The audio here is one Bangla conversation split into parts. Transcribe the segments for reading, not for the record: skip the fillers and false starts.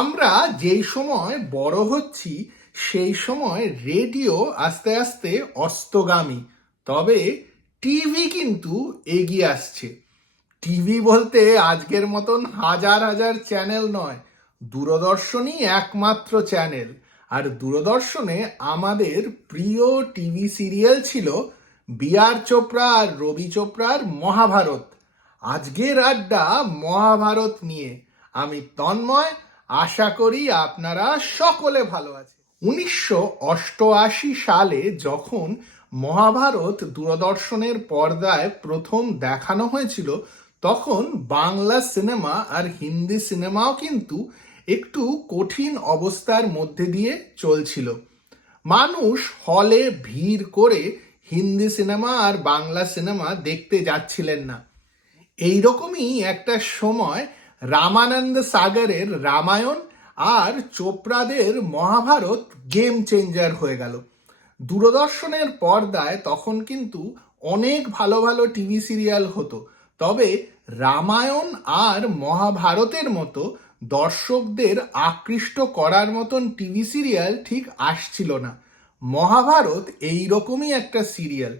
আমরা যেই সময় বড় হচ্ছি সেই সময় রেডিও আস্তে আস্তে অস্তগামী, তবে টিভি কিন্তু এগিয়ে আসছে। টিভি বলতে আজকের মতন হাজার হাজার চ্যানেল নয়, দূরদর্শনই একমাত্র চ্যানেল। আর দূরদর্শনে আমাদের প্রিয় টিভি সিরিয়াল ছিল বি আর চোপড়া আর রবি চোপড়ার মহাভারত। আজকের আড্ডা মহাভারত নিয়ে। আমি তন্ময়, আশা করি আপনারা সকলে ভালো আছেন। 1988 সালে যখন মহাভারত দূরদর্শনের পর্দায় প্রথম দেখানো হয়েছিল, তখন বাংলা সিনেমা আর হিন্দি সিনেমাও কিন্তু একটু কঠিন অবস্থার মধ্যে দিয়ে চলছিল। মানুষ হলে ভিড় করে হিন্দি সিনেমা আর বাংলা সিনেমা দেখতে যাচ্ছিলেন না। এইরকমই একটা সময় রামানন্দ সাগরের রামায়ণ আর চোপড়াদের মহাভারত গেম চেঞ্জার হয়ে গেল। দূরদর্শনের পর্দায় তখন কিন্তু অনেক ভালো ভালো টিভি সিরিয়াল হতো, তবে রামায়ণ আর মহাভারতের মতো দর্শকদের আকৃষ্ট করার মতন টিভি সিরিয়াল ঠিক আসছিল না। মহাভারত এইরকমই একটা সিরিয়াল।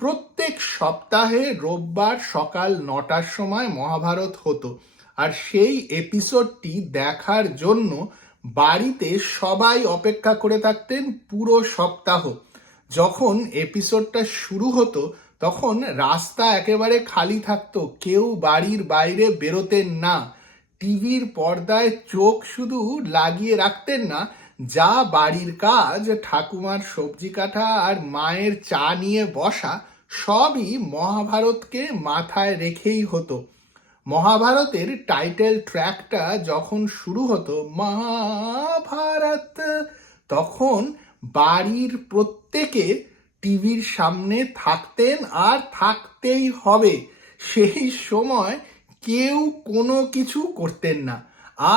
প্রত্যেক সপ্তাহে রোববার সকাল 9টার সময় মহাভারত হতো, আর সেই এপিসোডটি দেখার জন্য বাড়িতে সবাই অপেক্ষা করে থাকতেন পুরো সপ্তাহ। যখন এপিসোডটা শুরু হতো তখন রাস্তা একেবারে খালি থাকতো, কেউ বাড়ির বাইরে বেরোতেন না। টিভির পর্দায় চোখ শুধু লাগিয়ে রাখতেন না, যা বাড়ির কাজ, ঠাকুমার সবজি কাটা আর মায়ের চা নিয়ে বসা, সবই মহাভারতকে মাথায় রেখেই হতো। মহাভারতের টাইটেল ট্র্যাকটা যখন শুরু হতো মহাভারত, তখন বাড়ির প্রত্যেকে টিভির সামনে থাকতেন আর থাকতেই হবে। সেই সময় কেউ কোনো কিছু করতেন না।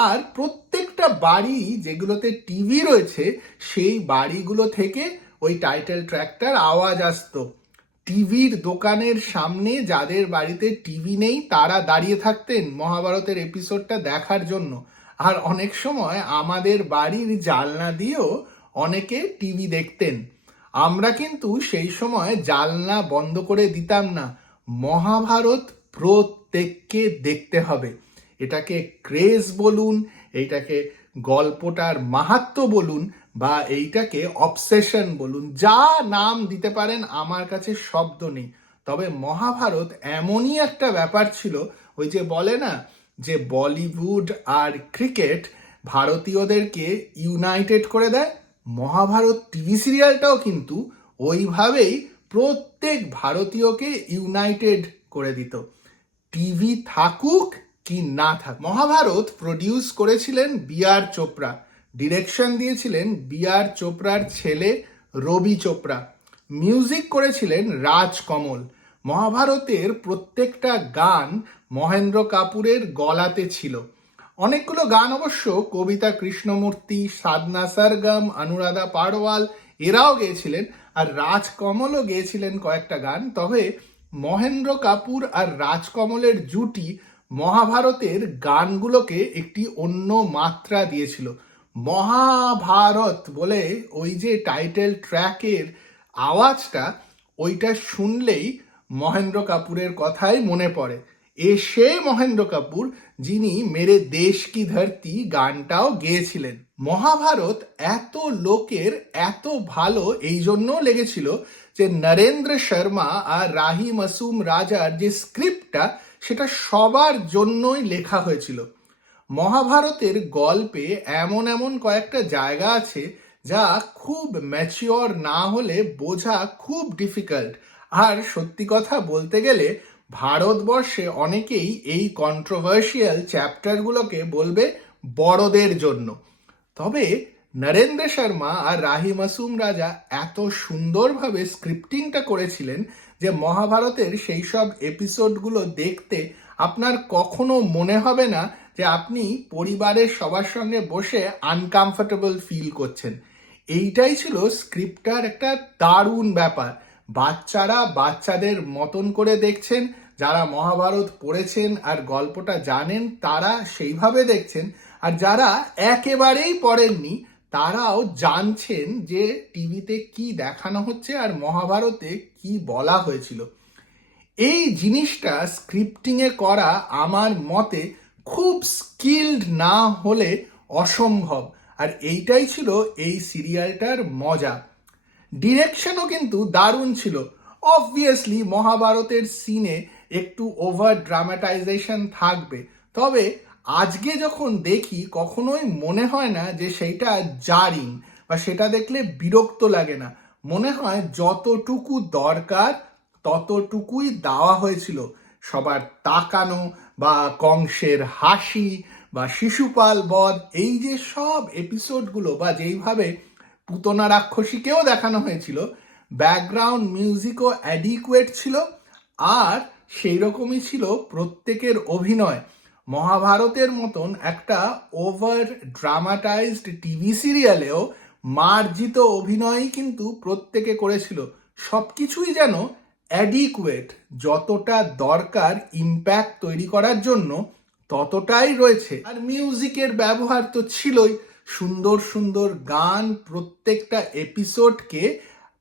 আর প্রত্যেকটা বাড়ি যেগুলোতে টিভি রয়েছে সেই বাড়িগুলো থেকে ওই টাইটেল ট্র্যাকটার আওয়াজ আসতো। টিভির দোকানের সামনে যাদের বাড়িতে টিভি নেই তারা দাঁড়িয়ে থাকতেন মহাভারতের এপিসোডটা দেখার জন্য। আর অনেক সময় আমাদের বাড়ির জানলা দিয়েও অনেকে টিভি দেখতেন। আমরা কিন্তু সেই সময় জানলা বন্ধ করে দিতাম না। মহাভারত প্রত্যেককে দেখতে হবে। এটাকে ক্রেজ বলুন, এইটাকে গল্পটার মাহাত্ম্য বলুন, বা এইটাকে অবসেশন বলুন, যা নাম দিতে পারেন, আমার কাছে শব্দ নেই। তবে মহাভারত এমনই একটা ব্যাপার ছিল, ওই যে বলে না যে বলিউড আর ক্রিকেট ভারতীয়দেরকে ইউনাইটেড করে দেয়, মহাভারত টিভি সিরিয়ালটাও কিন্তু ওইভাবেই প্রত্যেক ভারতীয়কে ইউনাইটেড করে দিত, টিভি থাকুক কি না থাক। মহাভারত প্রডিউস করেছিলেন বি আর চোপড়া, ডিরেকশন দিয়েছিলেন বি আর চোপড়ার ছেলে রবি চোপড়া, মিউজিক করেছিলেন রাজ কমল। মহাভারতের প্রত্যেকটা গান মহেন্দ্র কাপুরের গলাতে ছিল। অনেকগুলো গান অবশ্য কবিতা কৃষ্ণমূর্তি, সাধনা সরগম, অনুরাধা পাড়ওয়াল এরাও গেয়েছিলেন, আর রাজ কমলও গেয়েছিলেন কয়েকটা গান। তবে মহেন্দ্র কাপুর আর রাজকমলের জুটি মহাভারতের গানগুলোকে একটি অন্য মাত্রা দিয়েছিল। মহাভারত বলে ওই যে টাইটেল ট্র্যাকের আওয়াজটা, ওইটা শুনলেই মহেন্দ্র কাপুরের কথাই মনে পড়ে। সে মহেন্দ্র কাপুর যিনি মেরে দেশ কি ধরতি গানটাও গেয়েছিলেন। মহাভারত এত লোকের এত ভালো এই জন্য লেগেছিল যে নরেন্দ্র শর্মা আর রাহি মাসুম রাজার যে স্ক্রিপ্টটা, সেটা সবার জন্যই লেখা হয়েছিল। মহাভারতের গল্পে এমন এমন কয়েকটা জায়গা আছে যা খুব ম্যাচিওর না হলে বোঝা খুব ডিফিকাল্ট। আর সত্যি কথা বলতে গেলে ভারতবর্ষে অনেকেই এই কন্ট্রোভার্সিয়াল চ্যাপ্টারগুলোকে বলবে বড়দের জন্য। তবে নরেন্দ্র শর্মা আর রাহি মাসুম রাজা এত সুন্দরভাবে স্ক্রিপ্টিংটা করেছিলেন যে মহাভারতের সেই সব এপিসোডগুলো দেখতে আপনার কখনো মনে হবে না যে আপনি পরিবারের সবার সঙ্গে বসে আনকমফোর্টেবল ফিল করছেন। এইটাই ছিল স্ক্রিপ্টটার একটা দারুণ ব্যাপার। বাচ্চারা বাচ্চাদের মতন করে দেখছেন, যারা মহাভারত পড়েছেন আর গল্পটা জানেন তারা সেইভাবে দেখছেন, আর যারা একেবারেই পড়েননি তারাও জানছেন যে টিভিতে কি দেখানো হচ্ছে আর মহাভারতে কি বলা হয়েছিল। এই জিনিসটা স্ক্রিপ্টিংয়ে করা আমার মতে খুব স্কিলড না হলে অসম্ভব, আর এইটাই ছিল এই সিরিয়ালটার মজা। ডিরেকশনও কিন্তু দারুণ ছিল। অবভিয়াসলি মহাভারতের সিনে একটু ওভার ড্রামাটাইজেশন থাকবে, তবে আজকে যখন দেখি কখনোই মনে হয় না যে সেইটা জারিং বা সেটা দেখলে বিরক্ত লাগে না। মনে হয় যতটুকু দরকার ততটুকুই দেওয়া হয়েছিল। সবার তাকানো বা কংসের হাসি বা শিশুপাল বধ, এই যে সব এপিসোডগুলো বা যেইভাবে পুতনা রাক্ষসীকেও দেখানো হয়েছিল, ব্যাকগ্রাউন্ড মিউজিকও অ্যাডিকুয়েট ছিল, আর সেই রকমই ছিল প্রত্যেকের অভিনয়। মহাভারতের মতন একটা ওভার ড্রামাটাইজড টিভি সিরিয়ালেও মার্জিত অভিনয়ই কিন্তু প্রত্যেকে করেছিল। সবকিছুই যেন অ্যাডিকুয়েট, যতটা দরকার ইম্প্যাক্ট তৈরি করার জন্য ততটাই রয়েছে। আর মিউজিকের ব্যবহার তো ছিলই, সুন্দর সুন্দর গান প্রত্যেকটা এপিসোডকে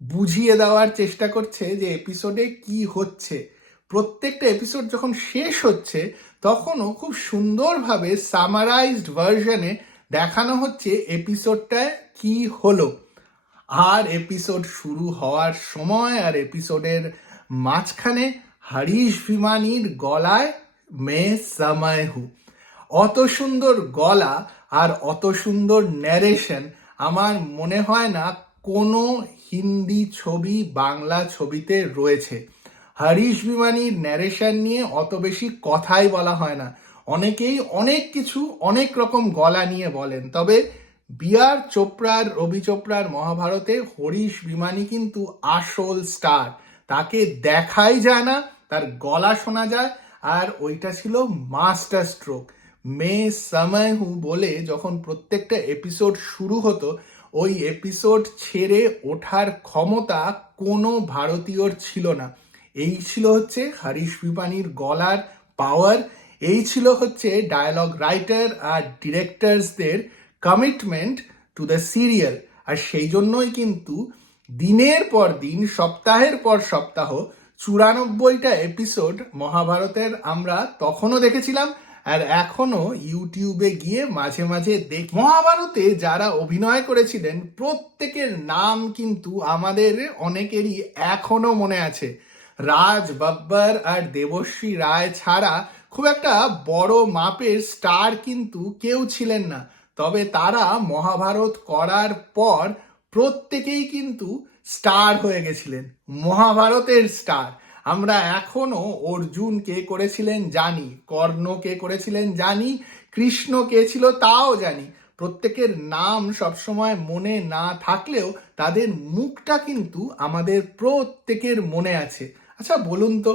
বুঝিয়ে দেওয়ার চেষ্টা করছে যে এপিসোডে কি হচ্ছে। প্রত্যেকটা এপিসোড যখন শেষ হচ্ছে তখনও খুব সুন্দরভাবে সামারাইজড ভার্সনে দেখানো হচ্ছে এপিসোডটায় কি হলো। আর এপিসোড শুরু হওয়ার সময় আর এপিসোডের মাঝখানে হরিশ ভিমানির গলায় মে সময় হু, অত সুন্দর গলা আর অত সুন্দর ন্যারেশন আমার মনে হয় না কোনো হিন্দি ছবি বাংলা ছবিতে রয়েছে। হরিশ ভিমানির ন্যারেশন নিয়ে অত বেশি কথাই বলা হয় না। অনেকেই অনেক কিছু অনেক রকম গলা নিয়ে বলেন, তবে বি.আর. চোপড়ার রবি চোপড়ার মহাভারতে হরিশ ভিমানি কিন্তু আসল স্টার। তাকে দেখাই যায় না, তার গলা শোনা যায়, আর ওইটা ছিল মাস্টার স্ট্রোক। মে সময় হু বলে যখন প্রত্যেকটা এপিসোড শুরু হতো, ওই এপিসোড ছেড়ে ওঠার ক্ষমতা কোনো ভারতীয়র ছিল না। এই ছিল হচ্ছে হরিশ ভিমানির গলার পাওয়ার, এই ছিল হচ্ছে ডায়ালগ রাইটার আর ডিরেক্টরসদের কমিটমেন্ট টু দ্য সিরিয়াল। আর সেই জন্যই কিন্তু দিনের পর দিন, সপ্তাহের পর সপ্তাহ 94টা এপিসোড মহাভারতের আমরা তখনও দেখেছিলাম, আর এখনো ইউটিউবে গিয়ে মাঝে মাঝে দেখি। মহাভারতে যারা অভিনয় করেছিলেন প্রত্যেকের নাম কিন্তু আমাদের অনেকেরই এখনো মনে আছে। রাজ বাব্বর আর দেবশ্রী রায় ছাড়া খুব একটা বড় মাপের স্টার কিন্তু কেউ ছিলেন না, তবে তারা মহাভারত করার পর প্রত্যেকেই কিন্তু স্টার হয়ে গেছিলেন, মহাভারতের স্টার। আমরা এখনো অর্জুন কে করেছিলেন জানি, কর্ণ কে করেছিলেন জানি, কৃষ্ণ কে ছিল তাও জানি। প্রত্যেকের নাম সবসময় মনে না থাকলেও তাদের মুখটা কিন্তু আমাদের প্রত্যেকের মনে আছে। আচ্ছা বলুন তো,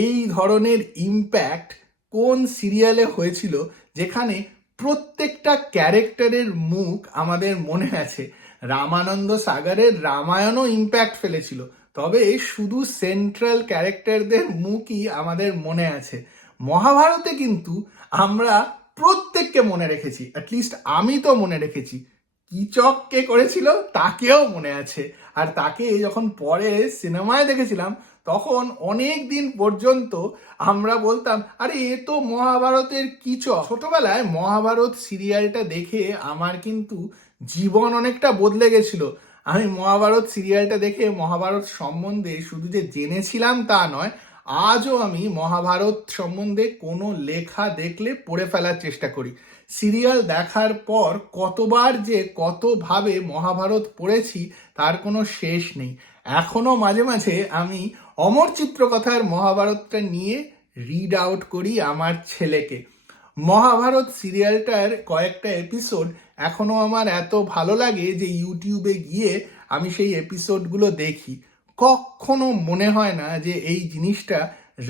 এই ধরনের ইম্প্যাক্ট কোন সিরিয়ালে হয়েছিল যেখানে প্রত্যেকটা ক্যারেক্টারের মুখ আমাদের মনে আছে? রামানন্দ সাগরের রামায়ণও ইম্প্যাক্ট ফেলেছিল, তবে শুধু সেন্ট্রাল ক্যারেক্টারদের মুখই আমাদের মনে আছে। মহাভারতে কিন্তু আমরা প্রত্যেককে মনে রেখেছি, অ্যাটলিস্ট আমি তো মনে রেখেছি। কিচক কে করেছিল তাকেও মনে আছে, আর তাকে যখন পরে সিনেমায় দেখেছিলাম তখন অনেক দিন পর্যন্ত আমরা বলতাম আরে এ তো মহাভারতের কিচক। ছোটবেলায় মহাভারত সিরিয়ালটা দেখে আমার কিন্তু জীবন অনেকটা বদলে গেছিল। আমি মহাভারত সিরিয়ালটা দেখে মহাভারত সম্বন্ধে শুধু যে জেনেছিলাম তা নয়, আজও আমি মহাভারত সম্বন্ধে কোনো লেখা দেখলে পড়ে ফেলার চেষ্টা করি। সিরিয়াল দেখার পর কতবার যে কতভাবে মহাভারত পড়েছি তার কোনো শেষ নেই। এখনো মাঝে মাঝে আমি অমর চিত্রকথার মহাভারতটা নিয়ে রিড আউট করি আমার ছেলেকে। মহাভারত সিরিয়ালটার কয়েকটা এপিসোড এখনো আমার এত ভালো লাগে যে ইউটিউবে গিয়ে আমি সেই এপিসোডগুলো দেখি। কখনো মনে হয় না যে এই জিনিসটা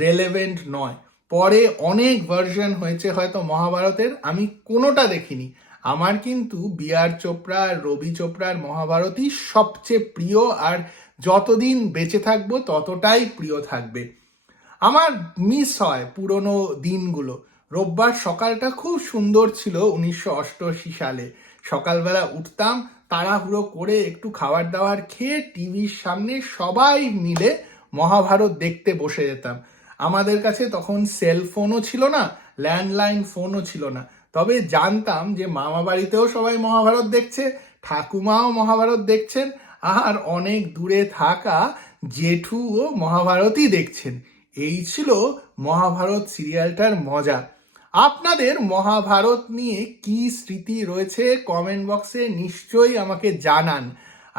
রেলেভেন্ট নয়। পরে অনেক ভার্সন হয়েছে হয়তো মহাভারতের, আমি কোনোটা দেখিনি। আমার কিন্তু বি.আর. চোপড়া আর রবি চোপড়ার মহাভারতই সবচেয়ে প্রিয়, আর যতদিন বেঁচে থাকবো ততটাই প্রিয় থাকবে। আমার মিস হয় পুরনো দিনগুলো। রোববার সকালটা খুব সুন্দর ছিল 1988 সালে। সকালবেলা উঠতাম, তাড়াহুড়ো করে একটু খাবার দাবার খেয়ে টিভির সামনে সবাই মিলে মহাভারত দেখতে বসে যেতাম। আমাদের কাছে তখন সেলফোনও ছিল না, ল্যান্ডলাইন ফোনও ছিল না, তবে জানতাম যে মামা বাড়িতেও সবাই মহাভারত দেখছে, ঠাকুমাও মহাভারত দেখছেন, আর অনেক দূরে থাকা জেঠুও মহাভারতই দেখছেন। এই ছিল মহাভারত সিরিয়ালটার মজা। আপনাদের মহাভারত নিয়ে কি স্মৃতি রয়েছে কমেন্ট বক্সে নিশ্চয়ই আমাকে জানান।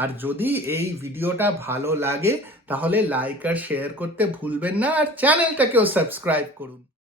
আর যদি এই ভিডিওটা ভালো লাগে তাহলে লাইক আর শেয়ার করতে ভুলবেন না, আর চ্যানেলটাকেও সাবস্ক্রাইব করুন।